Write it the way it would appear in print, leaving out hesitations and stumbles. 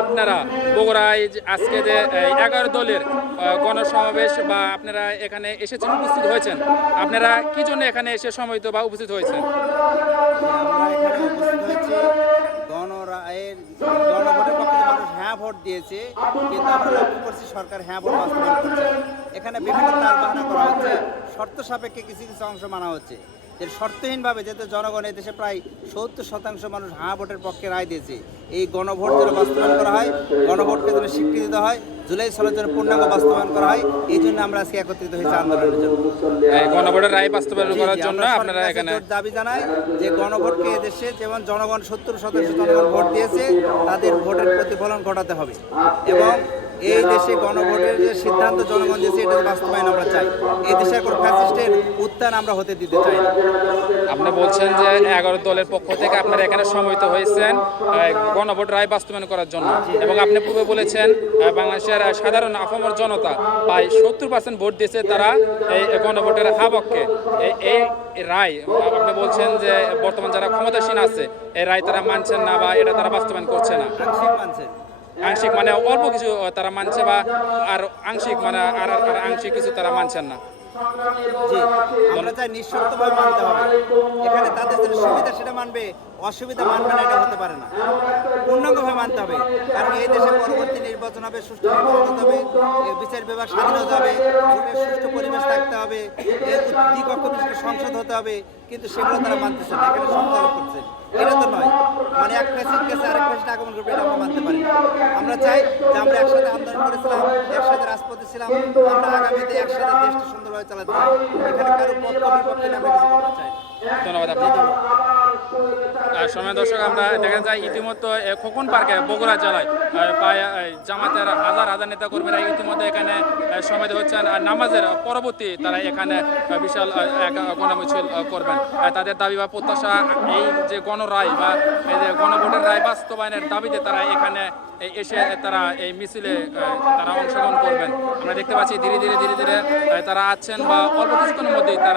আপনারা বগুড়ায় আজকে যে 11 দলের গণসমাবেশ বা আপনারা এখানে এসেছেন, উপস্থিত হয়েছেন, আপনারা কি জন্য এখানে এসে সমবেত বা উপস্থিত হয়েছেন? যে আমরা এখানে উপস্থিত হয়েছি গণরায়ের গণভোটের পক্ষে যে মানুষ হ্যাঁ ভোট দিয়েছে, কিন্তু আমরা লক্ষ্য করছি সরকার হ্যাঁ ভোট বাস্তবায়ন করছে। এখানে বিভিন্ন তালবাহানা করা হচ্ছে, শর্ত সাপেক্ষে কিছু কিছু অংশ মানা হচ্ছে। এর শর্তহীনভাবে যেহেতু জনগণ এই দেশে প্রায় 70% মানুষ হ্যাঁ ভোটের পক্ষে রায় দিয়েছে, এই গণভোট যেন বাস্তবায়ন করা হয়, গণভোটকে যেন স্বীকৃতি দেওয়া হয়, জুলাই সালের জন্য পূর্ণাঙ্গ বাস্তবায়ন করা হয়, এই জন্য আমরা আজকে একত্রিত হয়েছি আন্দোলনের জন্য। গণভোটের রায় বাস্তবায়ন জি, করার জি, জন্য আমরা আপনারা সরকারের কাছে এখানে জোর দাবি জানাই যে গণভোটকে এদেশে যেমন জনগণ 70% জনগণ ভোট দিয়েছে, তাদের ভোটের প্রতিফলন ঘটাতে হবে এবং এই দেশে গণভোটের যে সিদ্ধান্ত জনগণ দিয়েছে এটা বাস্তবায়ন আমরা চাই। এই দেশে এখন ফ্যাসিস্টের উত্থান আমরা হতে দিতে চাই না। আপনি বলছেন যে 11 দলের পক্ষ থেকে আপনারা এখানে সমবেত হয়েছেন গণভোট রায় বাস্তবায়ন করার জন্য, এবং আপনি পূর্বে বলেছেন বাংলাদেশের সাধারণ আপামর জনতা প্রায় 70% ভোট দিয়েছে, তারা এই গণভোটের হ্যাঁ পক্ষে। এই রায় আপনি বলছেন যে বর্তমান যারা ক্ষমতাসীন আছে এই রায় তারা মানছেন না বা এটা তারা বাস্তবায়ন করছে না। আংশিক মানছে। আংশিক মানে অল্প কিছু তারা মানছে, বা আর আংশিক মানে আর আংশিক কিছু তারা মানছেন না। জি, আমরা চাই নিঃশর্তভাবে মানতে হবে। এখানে তাদের যেটা সুবিধা সেটা মানবে, অসুবিধা মানবে না, এটা হতে পারে না। পূর্ণাঙ্গভাবে মানতে হবে, কারণ এই দেশে পরবর্তী নির্বাচন হবে, সুষ্ঠু নির্বাচন হতে হবে, এর বিচার বিভাগ স্বাধীন হতে হবে, ভোটের সুষ্ঠু পরিবেশ থাকতে হবে, এর দ্বিকক্ষ বিশিষ্ট সংসদ হতে হবে, কিন্তু সেগুলো তারা মানতেছে না, এখানে সংস্কার করছে। এটা তো নয়, মানে এক ফ্যাসিস্ট গেছে আরেক ফ্যাসিস্ট আগমন করবে, এটা আমরা মানতে পারি না। আমরা চাই যে আমরা একসাথে আন্দোলন করেছিলাম, একসাথে রাজপথে ছিলাম, আমরা আগামীতে একসাথে দেশটা সুন্দরভাবে চালাতে চাই। এখানে কারো পক্ষ বিপক্ষে নিয়ে আমরা কিছু করতে চাই না। ধন্যবাদ আপনাকে। সময় দর্শক, আমরা দেখা যায় ইতিমধ্যে খোকন পার্কে বগুড়া জেলায় প্রায় জামাতের হাজার হাজার নেতা কর্মীরা ইতিমধ্যে এখানে সমবেত হচ্ছেন, আর নামাজের পরবর্তী তারা এখানে বিশাল এক গণমিছিল করবেন। তাদের দাবি বা প্রত্যাশা এই যে গণরায় বা এই যে গণভোটের রায় বাস্তবায়নের দাবিতে তারা এখানে এসে তারা এই মিছিলে তারা অংশগ্রহণ করবেন। আমরা দেখতে পাচ্ছি ধীরে ধীরে তারা আছেন বা অল্প কিছুক্ষণের মধ্যেই তারা